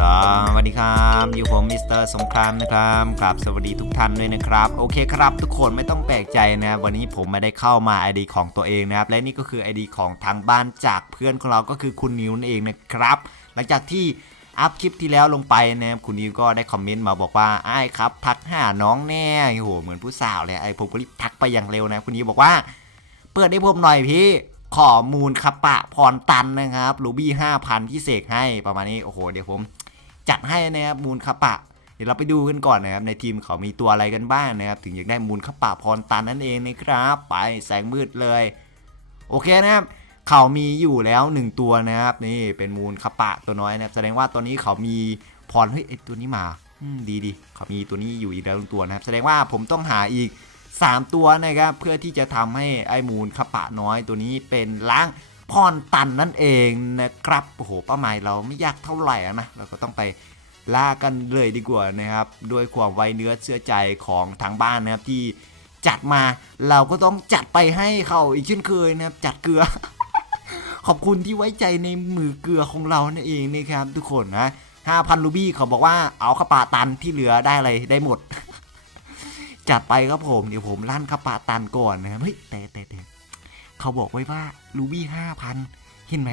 สวัสดีครับอยู่ผมมิสเตอร์สงครามนะครับครับสวัสดีทุกท่านด้วยนะครับ โอเคครับ ทุกคนไม่ต้องแปลกใจนะครับวันนี้ผมไม่ได้เข้ามา ID ของตัวเองนะครับ และนี่ก็คือ ID ของทางบ้านจากเพื่อนของเราก็คือคุณนิวนั่นเองนะครับ หลังจากที่อัพคลิปที่แล้วลงไปนะครับคุณนิวก็ได้คอมเมนต์มาบอกว่าไอ้ครับทักหาน้องแน่โอ้โหเหมือนผู้สาวเลยไอ้ผมก็รีบทักไปอย่างเร็วนะคุณนิวบอกว่า เปิดให้ผมหน่อยพี่ข้อมูลครับปะพรตันนะครับรูบี้ห้าพันที่เสกให้ประมาณนี้ โอ้โห เดี๋ยวผม จัดให้นะครับมูลครับปะ เดี๋ยวเราไปดูกันก่อนนะครับในทีมเขามีตัวอะไรกันบ้างนะครับ ถึงอยากได้มูลครับปะพรตันนั่นเองนะครับ ไปแสงมืดเลย โอเคนะครับเขามีอยู่แล้วหนึ่งตัวนะครับ นี่เป็นมูลคาปะตัวน้อยนะครับ แสดงว่าตัวนี้เขามีพรเฮ้ยไอตัวนี้มาดีดีเขามีตัวนี้อยู่อีกแล้วตัวนะครับ แสดงว่าผมต้องหาอีก 3 ตัวนะครับ เพื่อที่จะทำให้ไอ้มูลคาปะน้อยตัวนี้เป็นล้าง พรตันนั่นเองนะครับโอ้โหเป้าหมายเราไม่ยากเท่าไหร่นะเราก็ต้องไปล่ากันเลยดีกว่านะครับด้วยความไวเนื้อเชื่อใจของทางบ้านนะครับที่จัดมาเราก็ต้องจัดไปให้เขาอีกเช่นเคยนะครับจัดเกลือ ขอบคุณที่ไว้ใจในมือเกลือของเรานั่นเองนะครับ ทุกคนนะ5,000รูบี้เขาบอกว่าเอาข้าวปาตันที่เหลือได้อะไรได้หมด จัดไปครับผมเดี๋ยวผมลั่นข้าวปาตันก่อนนะครับเฮ้ยแต่แต่แต่ เขาบอกไว้ว่ารูบี้5,000เห็นไหม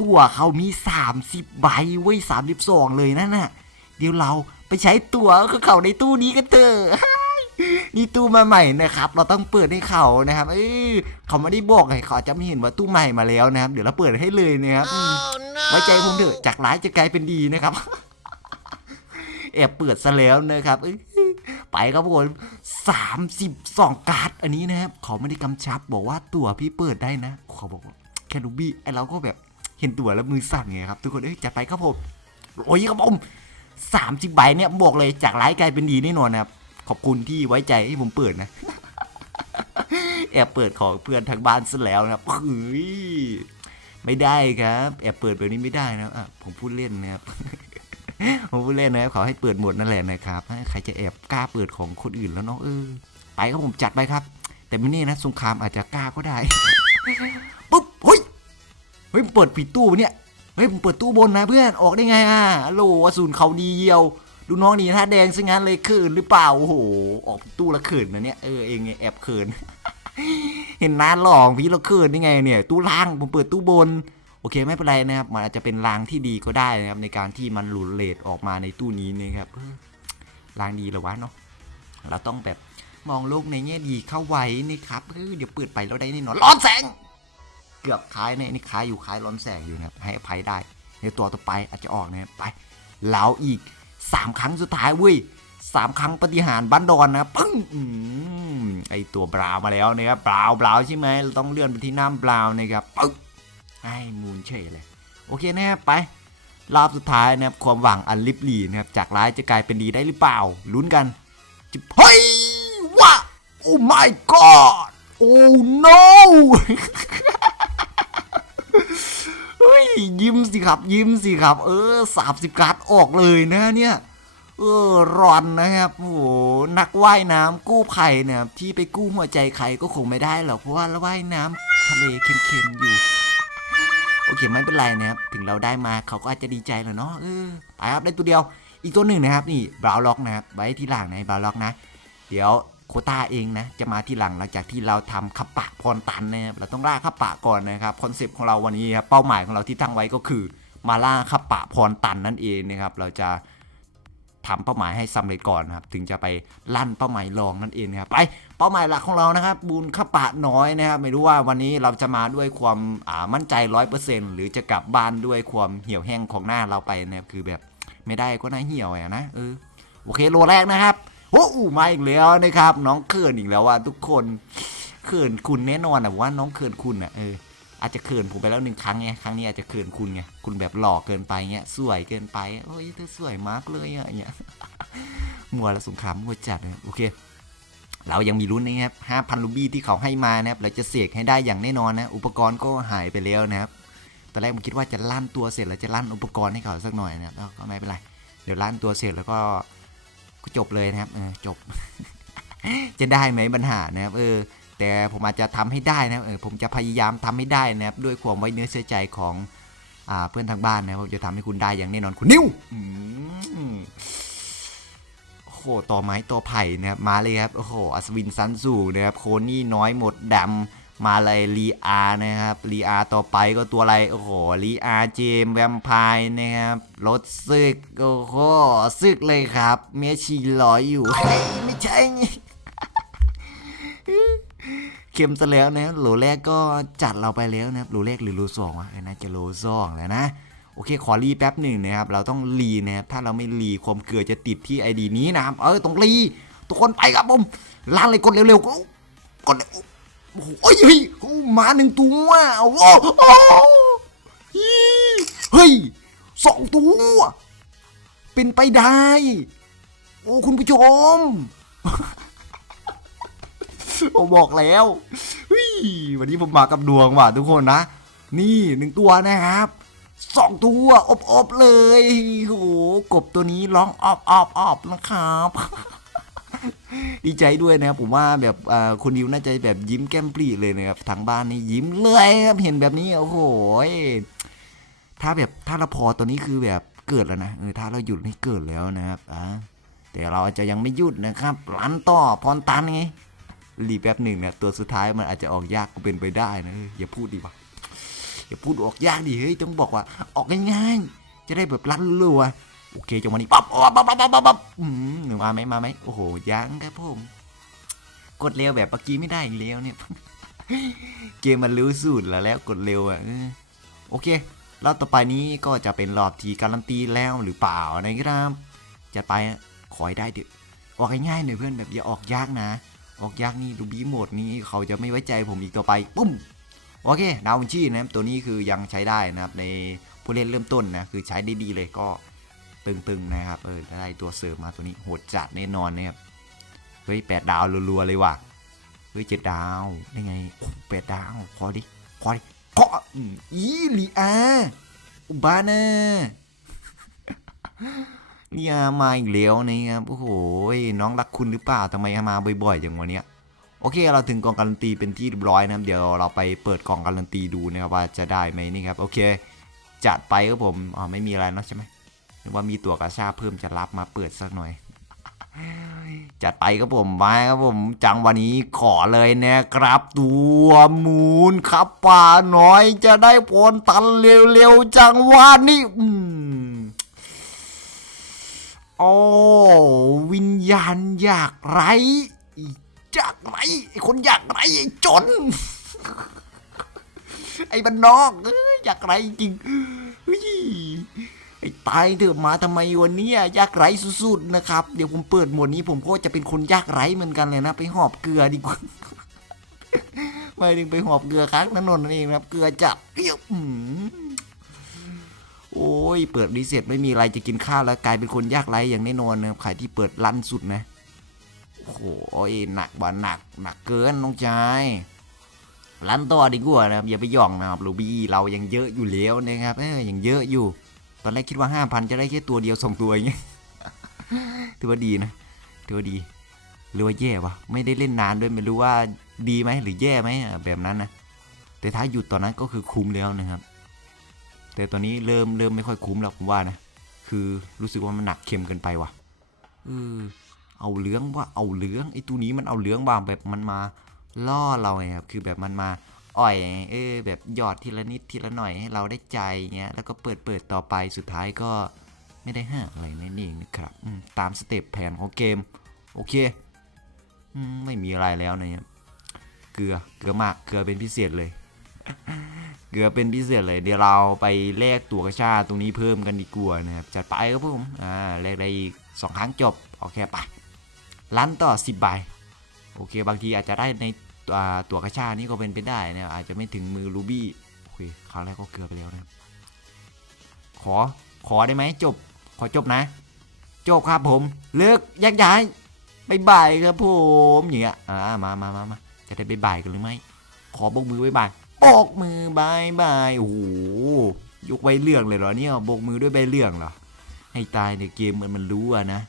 ตัวเขามี 30 ใบไว้ย32เลยนั่นน่ะ เดี๋ยวเราไปใช้ตัวกับเขาในตู้นี้กันเถอะนี่ตู้มาใหม่นะครับ เราต้องเปิดให้เขานะครับ เอ้ยเขาไม่ได้บอกไงเขาอาจจะไม่เห็นว่าตู้ใหม่มาแล้วนะครับ เดี๋ยวเราเปิดให้เลยนะครับอืมไว้ใจผมเถอะจากร้ายจะกลายเป็นดีนะครับแอบเปิดซะแล้วนะครับเอ้ยไปครับผม สามสิบสองการ์ด อันนี้นะครับเขาไม่ได้กำชับบอกว่าตัวพี่เปิดได้นะเขาบอกว่าแค่ลูบี้ไอเราก็แบบเห็นตัวแล้วมือสั่นไงครับ ทุกคนเอ้ยจัดไปครับผมโอ้ยครับผมสามสิบใบเนี่ยบอกเลยจากร้ายกลายเป็นดีแน่นอนนะครับ ขอบคุณที่ไว้ใจให้ผมเปิดนะ แอบเปิดของเพื่อนทางบ้านซะแล้วนะครับเฮ้ยไม่ได้ครับ แอบเปิดแบบนี้ไม่ได้นะอะผมพูดเล่นนะครับ ผมพูดเล่นนะครับขอให้เปิดหมดนั่นแหละนะครับใครจะแอบกล้าเปิดของคนอื่นแล้วเนาะเออไปครับผมจัดไปครับ แต่ไม่แน่นะสงครามอาจจะกล้าก็ได้ปุ๊บเฮ้ยเฮ้ยเปิดผิดตู้เนี่ยเฮ้ยผมเปิดตู้บนนะเพื่อนออกได้ไงอะโลอสูรเขาดีเยียว ดูน้องนี่ท่าแดงซะงั้นเลยเขินหรือเปล่าโอ้โหออกตู้ละเขินนะเนี่ยเออเองไงแอบเขินเห็นน้าหลองพี่เราเขินได้ไงเนี่ย ตู้ล่างผมเปิดตู้บน โอเคไม่เป็นไรนะครับ มันอาจจะเป็นรางที่ดีก็ได้นะครับ ในการที่มันหลุดเลทออกมาในตู้นี้นะครับรางดีหรอวะเนาะเราต้องแบบมองโลกในแง่ดีเข้าไว้นะครับเดี๋ยวเปิดไปแล้วได้แน่นอนร้อนแสง เกือบคล้ายเนี่ยนี่คล้ายอยู่คล้ายร้อนแสงอยู่นะครับให้อภัยได้ในตัวต่อไปอาจจะออกนะครับไปแล้วอีกสามครั้งสุดท้ายเว้ยสามครั้งปฏิหารบ้านดอนนะปึ้งอไอตัวบราวมาแล้วนะครับบราวบราวใช่ไหมเราต้องเลื่อนไปที่น้ำบราวน์นะครับปึ๊บ ไอ้มูนเฉยเลย โอเคนะครับไป รอบสุดท้ายนะครับความหวังอันลิบหลีนะครับจากร้ายจะกลายเป็นดีได้หรือเปล่าลุ้นกันจะเฮ้ยวะโอ้ my god โอ้ no เฮ้ยยิ้มสิครับ ยิ้มสิครับ เออสามสิบการ์ดออกเลยนะเนี่ยเออรอนนะครับโอ้โหนักว่ายน้ำกู้ภัยเนี่ยที่ไปกู้หัวใจใครก็คงไม่ได้หรอกเพราะว่าว่ายน้ำทะเลเค็มๆอยู่ โอเคไม่เป็นไรนะครับถึงเราได้มาเขาก็อาจจะดีใจแหละเนาะเออไปครับได้ตัวเดียว อีกตัวหนึ่งนะครับนี่บราวล็อกนะครับไว้ที่หลังนะบราวล็อกนะ เดี๋ยวโคต้าเองนะจะมาที่หลังหลังจากที่เราทำขับปะพรตันนะครับเราต้องล่าขับปะก่อนนะครับคอนเซปต์ของเราวันนี้ครับเป้าหมายของเราที่ตั้งไว้ก็คือ มาล่าขับปะพรตันนั่นเองนะครับเราจะ ทำเป้าหมายให้สำเร็จก่อนนะครับถึงจะไปลั่นเป้าหมายรองนั่นเองครับไปเป้าหมายหลักของเรานะครับบุญขปะน้อยนะครับไม่รู้ว่าวันนี้เราจะมาด้วยความมั่นใจร้อยเปอร์เซ็นหรือจะกลับบ้านด้วยความเหี่ยวแห้งของหน้าเราไปนะครับคือแบบไม่ได้ก็น่าเหี่ยวอะนะเออโอเคโลแรกนะครับโอ้อูมาอีกแล้วนะครับ น้องเขินอีกแล้วอะทุกคนเขินคุณแน่นอนอะว่าน้องเขินคุณอะเออ อาจจะเขินผมไปแล้วหนึ่งครั้งไงครั้งนี้อาจจะเขินคุณไงคุณแบบหล่อเกินไปเงี้ยสวยเกินไปโอ้ยเธอสวยมากเลยอะเงี้ยมัวละสงครามมัวจัดเลยโอเค เรายังมีลุ้นนะครับ5,000ลูบี้ที่เขาให้มานะครับเราจะเสกให้ได้อย่างแน่นอนนะอุปกรณ์ก็หายไปแล้วนะครับตอนแรกผมคิดว่าจะลั่นตัวเสร็จแล้วจะลั่นอุปกรณ์ให้เขาสักหน่อยนะครับแล้วก็ไม่เป็นไรเดี๋ยวลั่นตัวเสร็จแล้วก็ก็จบเลยนะครับเออจบ จะได้ไหมปัญหานะครับเออ แต่ผมอาจจะทำให้ได้นะเออผมจะพยายามทำให้ได้นะครับด้วยความไว้เนื้อเชื่อใจของอ่าเพื่อนทางบ้านนะครับผมจะทำให้คุณได้อย่างแน่นอนคุณนิวโอ้โหต่อไม้ต่อไผ่นะครับมาเลยครับโอ้โหอัศวินซันสูนะครับโคนี่น้อยหมดดำมาเลยลีอานะครับลีอาต่อไปก็ตัวอะไรโอ้โหลีอาเจมแวมไพร์นะครับรถซึกโอ้โหซึกเลยครับ เมชีลอยอยู่ไม่ใช่ไง เข็มซะแล้วนะโหลแรกก็จัดเราไปแล้วนะครับโหลแรกหรือโหลสองวะน่าจะโหลสองแล้วนะโอเคขอรีแป๊บหนึ่งนะครับ เราต้องรีนะครับถ้าเราไม่รีความเกลือจะติดที่ไอดีนี้นะครับเออต้องรีทุกคนไปครับผมล้านเลยกดเร็วๆก็กดโอ้โหเฮ้ยเฮ้ยมาหนึ่งตัวโอ้โหโอ้โหเฮ้ยสองตัว เป็นไปได้ โอ้คุณผู้ชม ผมบอกแล้ววันนี้ผมมากับดวงว่ะทุกคนนะ นี่หนึ่งตัวนะครับสองตัวอบอบๆเลยโอ้โหกบตัวนี้ร้องอบอบอบนะครับ ดีใจด้วยนะครับผมว่าแบบคุณดิวน่าจะแบบยิ้มแก้มปรีเลยนะครับทางบ้านนี่ยิ้มเลยครับเห็นแบบนี้โอ้โหถ้าแบบถ้าเราพอตัวนี้คือแบบเกิดแล้วนะเออถ้าเราหยุดนี่เกิดแล้วนะครับอ่าแต่เราอาจจะยังไม่หยุดนะครับรันต่อพรตันไง รีแป๊บหนึ่งเนี่ยตัวสุดท้ายมันอาจจะออกยากก็เป็นไปได้นะอย่าพูดดีวะอย่าพูดออกยากดิเฮ้ยต้องบอกว่าออกง่ายๆ จะได้แบบรันรัวโอเคจังหวะนี้ปั๊บปั๊บปั๊บปั๊บปั๊บปั๊บอืมหนูมาไหมมาไหมโอ้โหยังครับผมกดเร็วแบบเมื่อกี้ไม่ได้อีกแล้วเนี่ยเกมมันรู้สูตรแล้วแล้วกดเร็วอะโอเครอบต่อไปนี้ก็จะเป็นรอบที่การันตีแล้วหรือเปล่านะครับจะไปอะขอให้ได้เถอะออกง่ายๆหน่อยเพื่อนแบบอย่าออกยากนะ ออกยากนี่ดูบีโหมดนี้เขาจะไม่ไว้ใจผมอีกต่อไปปุ้มโอเคดาวินชีนะครับตัวนี้คือยังใช้ได้นะครับในผู้เล่นเริ่มต้นนะคือใช้ได้ดีเลยก็ตึงๆนะครับเออได้ตัวเสริมมาตัวนี้โหดจัดแน่นอนนะครับเฮ้ยแปดดาวรัวๆเลยว่ะเฮ้ยเจ็ดดาวได้ไงแปดดาวขอดิขอดิขออืมอีลีอาอุบานะ ลีอามาอีกแล้วนะครับโอ้โหน้องรักคุณหรือเปล่าทำไมมาบ่อยๆอย่างวันเนี้ยโอเค เราถึงกล่องการันตีเป็นที่เรียบร้อยนะครับเดี๋ยวเราไปเปิดกล่องการันตีดูนะครับว่าจะได้ไหมนี่ครับโอเค จัดไปครับผมอ๋อไม่มีอะไรนะใช่ไหมนึกว่ามีตัวกระชาเพิ่มจะรับมาเปิดสักหน่อย จัดไปครับผมมาครับผม จังวันนี้ขอเลยนะครับ ตัวมูลครับป่าน้อยจะได้ผลตันเร็วๆจังวันนี้อืม โอ้วิญญาณอยากไรอยากไรไอคนอยากไรไอ้จน ไอ้บันนอกอยากไรจริงไอ้ตายเถอะมาทำไมวันนี้อยากไรสุดๆนะครับ เดี๋ยวผมเปิดหมวดนี้ผมก็จะเป็นคนยากไรเหมือนกันเลยนะ ไปหอบเกลือดีกว่าไม่ถึงไปหอบเกลือค้างถนนนั่นเองนะครับ เกลือจัดเรียอืม ย เปิดรีเซ็ตไม่มีอะไรจะกินข้าวแล้วกลายเป็นคนยากไร้อย่างแน่นอนนะครับใครที่เปิดลั่นสุดนะโอ้โหหนักบ่าหนักหนักเกินน้องชายลั่นต่อดีกว่านะครับอย่าไปหย่องนะครับลูบี้เรายังเยอะอยู่แล้วนะครับเออยังเยอะอยู่ ตอนแรกคิดว่าห้าพันจะได้แค่ตัวเดียวสองตัวอย่างเงี้ยถือว่าดีนะถือว่าดีหรือว่าแย่วะไม่ได้เล่นนานด้วยไม่รู้ว่าดีไหมหรือแย่ไหมแบบนั้นนะแต่ถ้าหยุดตอนนั้นก็คือคุ้มแล้วนะครับ แต่ตอนนี้เริ่มเริ่มไม่ค่อยคุ้มแล้วผมว่านะ คือรู้สึกว่ามันหนักเค็มเกินไปว่ะเออเอาเหลืองว่าเอาเหลืองไอ้ตัวนี้มันเอาเหลืองบางแบบมันมาล่อเราไงครับคือแบบมันมาอ่อยเออแบบหยอดทีละนิดทีละหน่อยให้เราได้ใจเงี้ยแล้วก็เปิดเปิดต่อไปสุดท้ายก็ไม่ได้ห้าอะไรนั่นเองนะครับตามสเต็ปแผนของเกมโอเคไม่มีอะไรแล้วนะครับเกลือเกลือมากเกลือเป็นพิเศษเลย เกลือเป็นพิเศษเลยเดี๋ยวเราไปแลกตัวกระชาตรงนี้เพิ่มกันดีกว่านะครับจัดไปครับผมอ่าแลกได้อีกสองครั้งจบโอเคไปล้านต่อสิบใบโอเค บางทีอาจจะได้ในตัวตัวกระชานี่ก็เป็นไปได้นะอาจจะไม่ถึงมือรูบี้โอเคครั้งแรกก็เกือบไปแล้วนะขอขอได้ไหมจบ ขอจบนะ จบครับผมเลิกแยกย้ายบายบายครับผมอย่างเงี้ยอ่ามามามามาจะได้บายบายกันหรือไม่ขอโบกมือบายบาย โบกมือบายบายโอ้โหยกใบเรื่องเลยเหรอเนี่ยโบกมือด้วยใบเรื่องเหรอให้ตายในเกมมันมันรู้อะนะ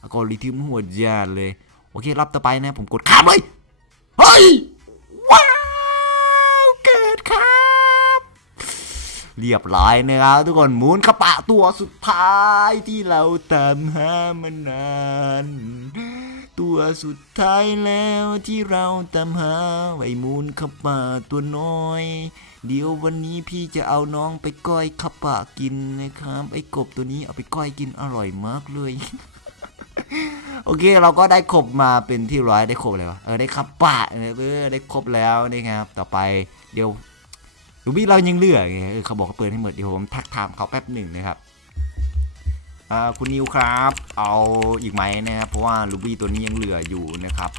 อัลกอริทึมหัวจานเลย โอเค รับต่อไปนะ ผมกดข้ามเลยเฮ้ยว้าวเกิดครับ เรียบร้อยนะครับทุกคนหมุนกระปะตัวสุดท้ายที่เราตามหามานาน ตัวสุดท้ายแล้วที่เราตามหาไวมูลขปะตัวน้อย เดี๋ยววันนี้พี่จะเอาน้องไปก้อยขปะกินนะครับ ไอ้กบตัวนี้เอาไปก้อยกินอร่อยมากเลย โอเคเราก็ได้ครบมาเป็นที่ร้อยได้ครบเลยวะเออได้ขับปะเออได้ครบแล้วนี่ครับต่อไปเดี๋ยวลูบี้เรายังเหลือไงเออเขาบอกเขาเปิดให้หมดเดี๋ยวผมทักถามเขาแป๊บหนึ่งนะครับ อ่าคุณนิวครับ เอาอีกไหมนะครับ เพราะว่าลูบี้ตัวนี้ยังเหลืออยู่นะครับ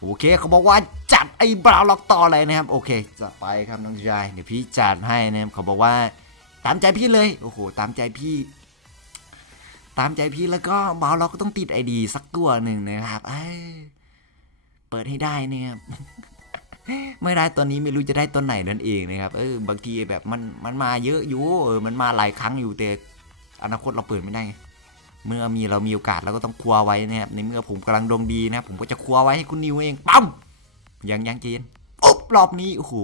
โอเคเขาบอกว่าจัดไอ้บราวล็อกต่อเลยนะครับ โอเคจะไปครับน้องชายเดี๋ยวพี่จัดให้นะครับเขาบอกว่าตามใจพี่เลย โอ้โห ตามใจพี่ ตามใจพี่แล้วก็เบาเราก็ต้องติดไอดีสักตัวหนึ่งนะครับเอ้เปิดให้ได้นี่ยครับไม่ได้ตอนนี้ไม่รู้จะได้ตัวไหนนั่นเองนะครับ เออบางทีแบบมันมันมาเยอะอยู่เออมันมาหลายครั้งอยู่แต่ อนาคตเราเปิดไม่ได้ไงเมื่อมีเรามีโอกาสเราก็ต้องคว้าไว้นะครับในเมื่อผมกำลังดวงดีนะครับผมก็จะคว้าไว้ให้คุณนิวเองปั๊มยังยังเจนปุ๊บรอบนี้โอ้โห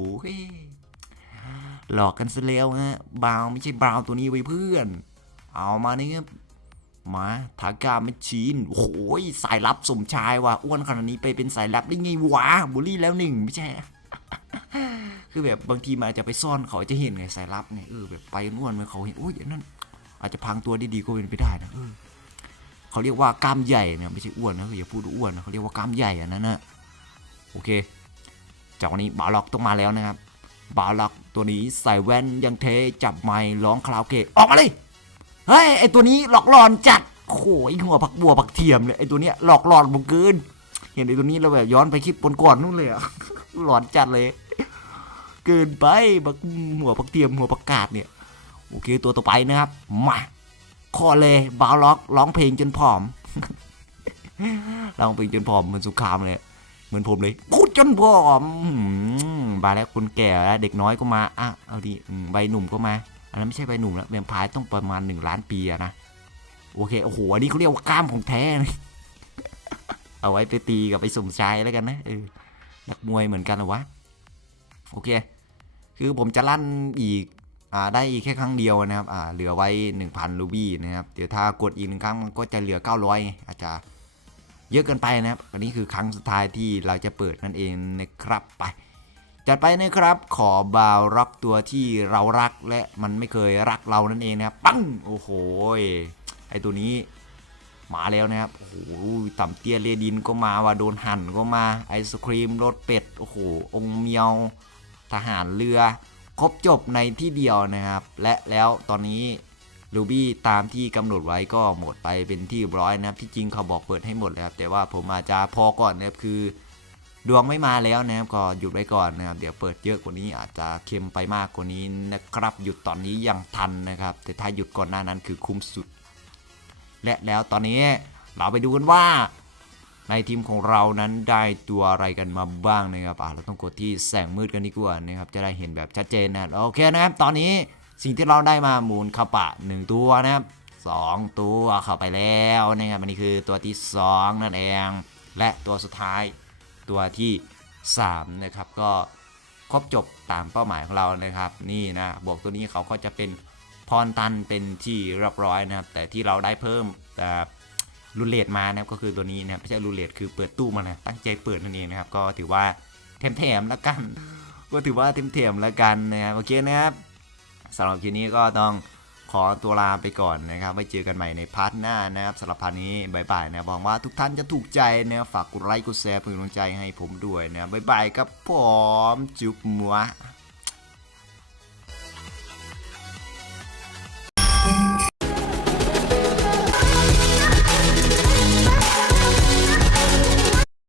หลอกกันซะแล้วฮะบราว์ไม่ใช่บราว์ตัวนี้ไว้เพื่อน เอามาเนี่ยมาทากาไม่ชีนโอ้โหสายลับสมชายว่ะอ้วนขนาดนี้ไปเป็นสายลับได้ไงวะบูลลี่แล้วหนึ่งไม่ใช่คือแบบบางทีมันอาจจะไปซ่อนเขาจะเห็นไงสายลับไงเออแบบไปอ้วนมันเขาเห็นโอ้ยนั่น อาจจะพังตัวได้ดีก็เป็นไปได้นะเขาเรียกว่ากล้ามใหญ่เนะไม่ใช่อ้วนนะอย่าพูดอ้วนนะเขาเรียกว่ากล้ามใหญ่อันนั้นนะโอเค จากวันนี้บาล็อกต้องมาแล้วนะครับ บาล็อกตัวนี้ใส่แว่นยังเทจับไมค์ร้องคาราโอเกะออกมาเลยเฮ้ยไอตัวนี้หลอกหลอนจัดโอ้ยหัวผักบัวผักเทียมเลยไอตัวเนี้ยหลอกหลอนบุกเกินเห็นไอตัวนี้เราแบบย้อนไปคลิปปนก่อนนู่นเลยอะหลอนจัดเลย เกินไปบักหัวผักเทียมหัวผักกาดเนี่ย โอเคตัวต่อไปนะครับ มาขอเลยบาวล็อกร้องเพลงจนผอมร้องเพลงจนผอมเหมือนสุขามเลยเหมือนผมเลยพูดจนผอมอื้อหือบาแล้วคนแก่แล้วเด็กน้อยก็มาอะเอาดิใบหนุ่มก็มาอันนั้นไม่ใช่ใบหนุ่มแล้วแวมพร์ต้องประมาณหนึ่งล้านปีนะโอเคโอ้โหอันนี้เขาเรียกว่ากล้ามของแท้เอาไว้ไปตีกับไปสมชายแล้วกันนะเออนักมวยเหมือนกันเหรอวะโอเค คือผมจะลั่นอีก ได้อีกแค่ครั้งเดียวนะครับอ่าเหลือไว้ 1,000ลูบี้นะครับ เดี๋ยวถ้ากดอีกหนึ่งครั้งมันก็จะเหลือ 900 อาจจะเยอะเกินไปนะครับ อันนี้คือครั้งสุดท้ายที่เราจะเปิดนั่นเองนะครับไป จัดไปนะครับ ขอบาวร็อกตัวที่เรารักและมันไม่เคยรักเรานั่นเองนะครับ ปัง โอ้โห ไอตัวนี้มาแล้วนะครับ โอ้โหต่ำเตี้ยเรดินก็มาว่าโดนหั่นก็มา ไอศครีมรสเป็ด โอ้โห องเมียว ทหารเรือ ครบจบในที่เดียวนะครับ และแล้วตอนนี้ลูบี้ตามที่กำหนดไว้ก็หมดไปเป็นที่ร้อยนะครับ ที่จริงเขาบอกเปิดให้หมดแล้วครับแต่ว่าผมอาจจะพอก่อนนะครับคือ ดวงไม่มาแล้วนะครับก็หยุดไว้ก่อนนะครับ เดี๋ยวเปิดเยอะกว่านี้อาจจะเค็มไปมากกว่านี้นะครับ หยุดตอนนี้ยังทันนะครับ แต่ถ้าหยุดก่อนหน้านั้นคือคุ้มสุด และแล้วตอนนี้เราไปดูกันว่า ในทีมของเรานั้นได้ตัวอะไรกันมาบ้างนะครับอะเราต้องกดที่แสงมืดกันดีกว่านะครับจะได้เห็นแบบชัดเจนนะโอเคนะครับ ตอนนี้สิ่งที่เราได้มามูลคาปะหนึ่งตัวนะครับสองตัวเข้าไปแล้วนะครับอันนี้คือตัวที่สองนั่นเอง และตัวสุดท้ายตัวที่ 3 นะครับ ก็ครบจบตามเป้าหมายของเรานะครับ นี่นะบวกตัวนี้เขาก็จะเป็นพรตันเป็นที่เรียบร้อยนะครับ แต่ที่เราได้เพิ่มแบบ รูเลตมานะครับก็คือตัวนี้นะครับไม่ใช่รูเลตคือเปิดตู้มานะตั้งใจเปิดนั่นเองนะครับก็ถือว่าแถมๆแล้วกัน ก็ถือว่าแถมๆแล้วกันนะครับโอเคนะครับสำหรับคลิปนี้ก็ต้องขอตัวลาไปก่อนนะครับไว้เจอกันใหม่ในพาร์ทหน้านะครับสำหรับพาร์ทนี้บายบายนะหวังว่าทุกท่านจะถูกใจนะฝากกดไลค์กดแชร์เป็นกำลังใจให้ผมด้วยนะบายบายครับผมจุ๊บมัว